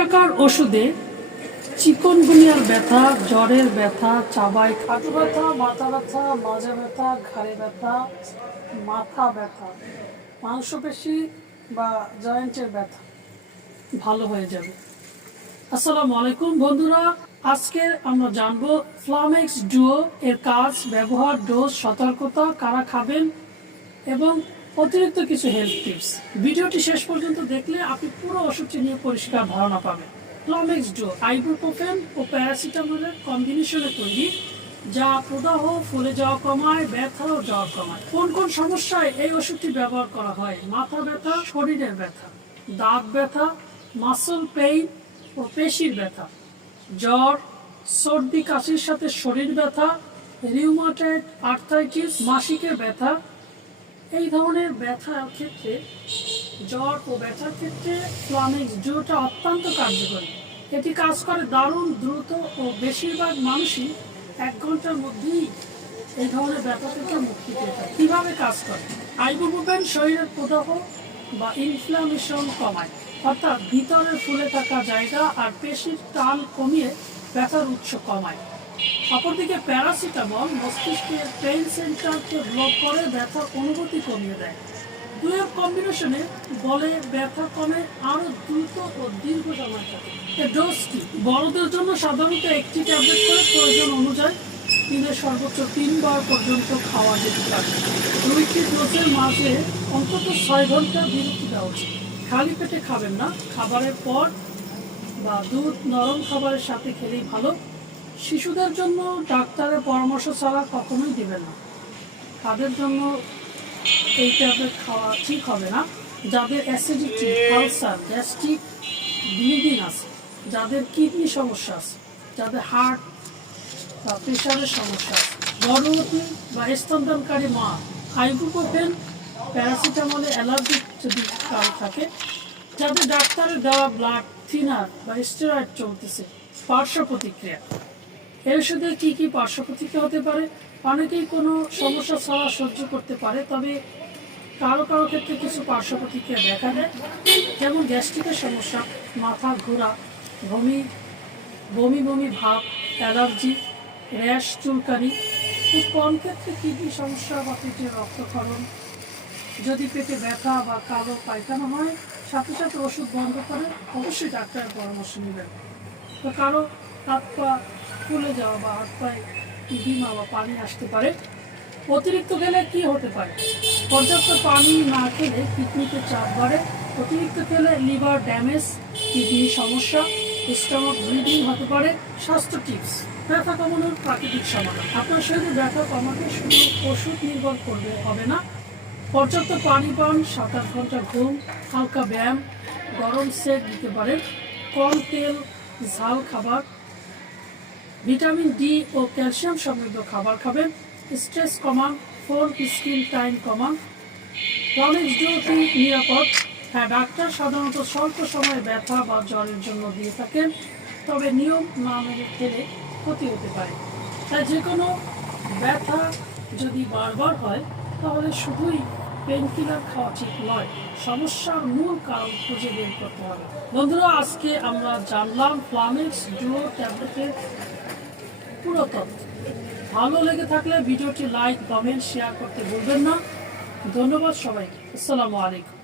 টাকার ওষুধে চিকনগুনিয়ার ব্যথা, জ্বরের ব্যথা চাবাই হাঁটু ব্যথা, মাথা ব্যথা মাজা ব্যথা, ঘাড়ে ব্যথা, মাথা ব্যথা, মাংসপেশি বা জয়েন্টের ব্যথা, ভালো হয়ে যাবে। আসসালামু আলাইকুম বন্ধুরা, আজকে আমরা জানব ফ্লামেক্স ডুও এর কাজ, ব্যবহার, ডোজ, সতর্কতা কারা খাবেন এবং অতিরিক্ত কিছু হেলথ টিপস ভিডিওটি শেষ পর্যন্ত দেখলে আপনি পুরো ওষুধটি নিয়ে পরিষ্কার ধারণা পাবেন। ফ্লামেক্স ডুও আইবুপ্রোফেন ও প্যারাসিটামলের কম্বিনেশনে তৈরি, যা প্রদাহ, ফুলে যাওয়া কমায় ব্যথা ও জ্বর কমায়। কোন কোন সমস্যায় এই ওষুধটি ব্যবহার করা হয়? মাথা ব্যথা, শরীরের ব্যথা, দাঁত ব্যথা মাসল পেইন ও পেশির ব্যথা, জ্বর, সর্দি, কাশির সাথে শরীর ব্যথা রিউমাটয়েড আর্থাইটিস মাসিকের ব্যথা এই ধরনের ব্যথার ক্ষেত্রে জ্বর ও ব্যথার ক্ষেত্রে ফ্লামিক্স জুটা অত্যন্ত কার্যকরী। এটি কাজ করে দারুণ দ্রুত ও বেশিরভাগ মানুষই এক ঘণ্টার মধ্যেই এই ধরনের ব্যথা থেকে মুক্তি পেয়ে থাকে। কীভাবে কাজ করে? আইবুপ্রোফেন শরীরের প্রদাহ বা ইনফ্লামেশন কমায়। অর্থাৎ ভিতরে ফুলে থাকা জায়গা আর পেশির টান কমিয়ে ব্যথার উৎস কমায়। অপরদিকে প্যারাসিটামল মস্তিষ্কের পেইন সেন্টারকে ব্লক করে ব্যথার অনুভূতি কমিয়ে দেয়। দুয়ের কম্বিনেশনে বলে ব্যথা কমে আরও দ্রুত ও দীর্ঘ সময় থাকে। এর ডোজ কি? বড়দের জন্য সাধারণত একটি ট্যাবলেট করে প্রয়োজন অনুযায়ী দিনে সর্বোচ্চ তিনবার পর্যন্ত খাওয়া যেতে পারে। দুইটি ডোজের মাঝে অন্তত ছয় ঘণ্টা বিরতি দেওয়া উচিত। খালি পেটে খাবেন না, খাবারের পর বা দুধ নরম খাবারের সাথে খেলেই ভালো। শিশুদের জন্য ডাক্তারের পরামর্শ ছাড়া কখনোই দিবেন না। তাদের জন্য এই ট্যাবলেট খাওয়া ঠিক হবে না। যাদের অ্যাসিডিটি আলসার, গ্যাস্ট্রিক, ব্লিডিং আছে, যাদের কিডনি সমস্যা আছে, যাদের হার্ট বা প্রেশারের সমস্যা আছে, গর্ভবতী বা স্তনদানকারী মা আইবুপ্রোফেন প্যারাসিটামলে অ্যালার্জি যদি কারও থাকে, যাদের ডাক্তারের দেওয়া ব্লাড থিনার বা স্টেরয়েড চলতেছে, পার্শ্ব প্রতিক্রিয়া। এই ওষুধে কী কী পার্শ্ব প্রতিক্রিয়া হতে পারে? অনেকেই কোনো সমস্যা ছাড়া সহ্য করতে পারে, তবে কারও কারও ক্ষেত্রে কিছু পার্শ্ব প্রতিক্রিয়া দেখা দেয়। যেমন গ্যাস্ট্রিকের সমস্যা, মাথা ঘোরা, বমি বমি বমি ভাব, অ্যালার্জি, র্যাশ, চুলকানি। খুব কম ক্ষেত্রে কিডনি সমস্যা বা পেটে রক্তক্ষরণ? যদি পেটে ব্যথা বা কালো পায়খানা হয়, সাথে সাথে ওষুধ বন্ধ করে অবশ্যই ডাক্তারের পরামর্শ নেবেন। তো কারও হাত পা ফুলে যাওয়া বা হাত পায়ে ডিমা বা পানি আসতে পারে। অতিরিক্ত খেলে কি হতে পারে? পর্যাপ্ত পানি না খেলে কিডনিতে চাপ বাড়ে। অতিরিক্ত খেলে লিভার ড্যামেজ কিডনি সমস্যা, স্টমাক ব্লিডিং হতে পারে। স্বাস্থ্য টিপস, ব্যথা কমানোর প্রাকৃতিক সমাধান। আপনার শরীরে ব্যথা কমাতে শুধু ওষুধ নির্ভর করবে, হবে না। পর্যাপ্ত পানি পান সাত আট ঘণ্টা ঘুম, হালকা ব্যায়াম, গরম সেক দিতে পারে কম তেল, ঝাল খাবার ভিটামিন ডি ও ক্যালসিয়াম সমৃদ্ধ খাবার খাবেন। স্ট্রেস কমান ফোন, স্ক্রিন টাইম কমান কলেজ ডিউটি নিরাপদ। হ্যাঁ ডাক্তার সাধারণত স্বল্প সময়ে ব্যথা বা জ্বরের জন্য দিয়ে থাকেন, তবে নিয়ম না মেনে খেলে ক্ষতি হতে পারে। তাই যে কোনো ব্যথা যদি বারবার হয়, তাহলে শুধুই পেনকিলার খাওয়া ঠিক নয়, সমস্যার মূল কারণ খুঁজে বের করতে হবে। বন্ধুরা, আজকে আমরা জানলাম ফ্লামিক্স ডুও ট্যাবলেটের পুরো তথ্য ভালো লেগে থাকলে ভিডিওটি লাইক, কমেন্ট শেয়ার করতে ভুলবেন না। ধন্যবাদ সবাইকে। আসসালামু আলাইকুম।